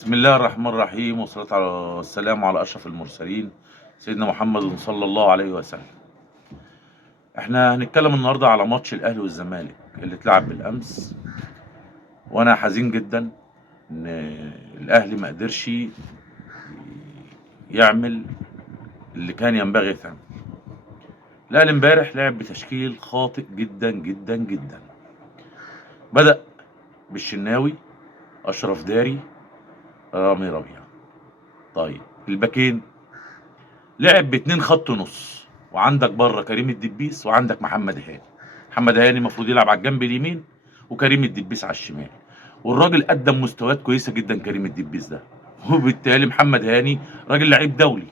بسم الله الرحمن الرحيم والصلاة والسلام على أشرف المرسلين سيدنا محمد صلى الله عليه وسلم. احنا هنتكلم النهارده على ماتش الأهلي والزمالك اللي اتلعب بالأمس، وأنا حزين جدا إن الأهلي ما قدرش يعمل اللي كان ينبغي يتعمل. الأهلي امبارح لعب بتشكيل خاطئ جدا جدا جدا. بدأ بالشناوي، أشرف داري، رامي ربيعة. طيب الباكين لعب باتنين خط نص، وعندك بره كريم الدبيس وعندك محمد هاني. محمد هاني المفروض يلعب على الجنب اليمين وكريم الدبيس على الشمال، والراجل قدم مستويات كويسه جدا كريم الدبيس ده، وبالتالي محمد هاني راجل لعيب دولي.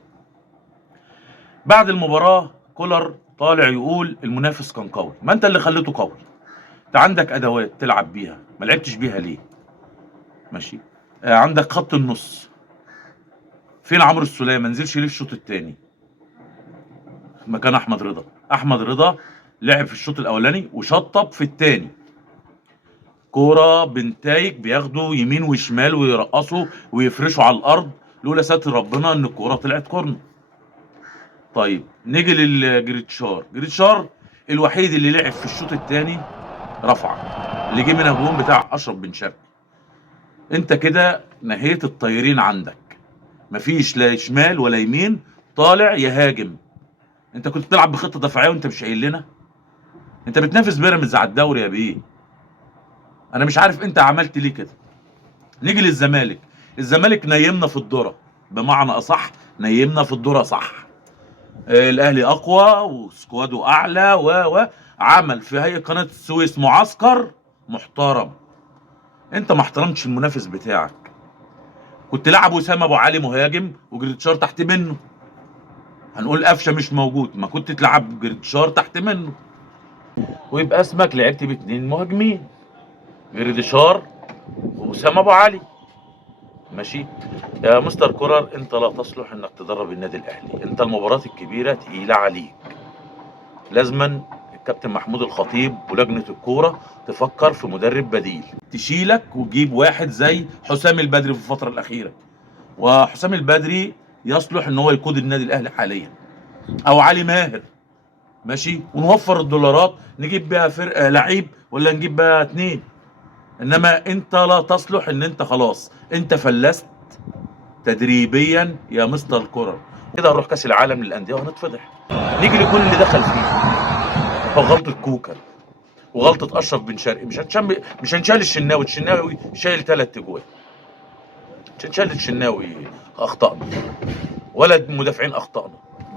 بعد المباراه كولر طالع يقول المنافس كان قوي. ما انت اللي خليته قوي، انت عندك ادوات تلعب بيها، ما لعبتش بيها ليه؟ ماشي. عندك خط النص، فين عمرو السوليه؟ ما نزلش ليه في الشوط الثاني مكان احمد رضا؟ احمد رضا لعب في الشوط الاولاني وشطب في الثاني، كوره بنتايج بياخدوا يمين وشمال ويرقصوا ويفرشوا على الارض، لولا ستر ربنا ان الكوره طلعت كورنر. طيب نيجي جريتشار الوحيد اللي لعب في الشوط الثاني رفع، اللي جه منها جون بتاع اشرف بن شرقي. انت كده نهيت الطايرين عندك، مفيش لا شمال ولا يمين طالع يهاجم. انت كنت بتلعب بخطه دفاعيه وانت مش قايل لنا؟ انت بتنافس بيراميدز على الدوري يا بيه. انا مش عارف انت عملت ليه كده. نيجي للزمالك، الزمالك نيمنا في الذره، بمعنى اصح نيمنا في الذره صح. الاهلي اقوى وسكواده اعلى وعمل في هيئه قناه السويس معسكر محترم. انت ما احترمتش المنافس بتاعك. كنت لاعب وسام ابو علي مهاجم وجريتشار تحت منه. هنقول قفشه مش موجود، ما كنت تلعب جريتشار تحت منه، ويبقى اسمك لعبت باتنين مهاجمين، جريتشار وسام ابو علي. ماشي. يا مستر كولر، انت لا تصلح انك تدرب النادي الاهلي. انت المباراه الكبيره تقيله عليك. لازما الكابتن محمود الخطيب ولجنه الكوره تفكر في مدرب بديل تشيلك وتجيب واحد زي حسام البدري في الفتره الاخيره. وحسام البدري يصلح ان هو يقود النادي الاهلي حاليا، او علي ماهر. ماشي. ونوفر الدولارات نجيب بيها فرقه لعيب ولا نجيب بيها اتنين. انما انت لا تصلح، ان انت خلاص انت فلست تدريبيا يا مستر كولر. كده هنروح كاس العالم للانديه وهنتفضح. نيجي لكل اللي دخل فيه، فغلطه كوكا وغلطه اشرف بن شرقي. مش هنشال الشناوي شايل 3 اجوال. مش هنشال الشناوي اخطانا، ولا المدافعين اخطانا.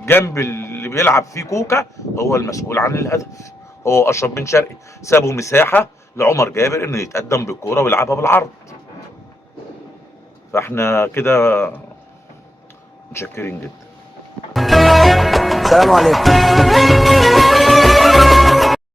جنب اللي بيلعب فيه كوكا هو المسؤول عن الهدف، هو اشرف بن شرقي. سابوا مساحه لعمر جابر انه يتقدم بالكوره ويلعبها بالعرض. فاحنا كده متشكرين جدا. السلام عليكم.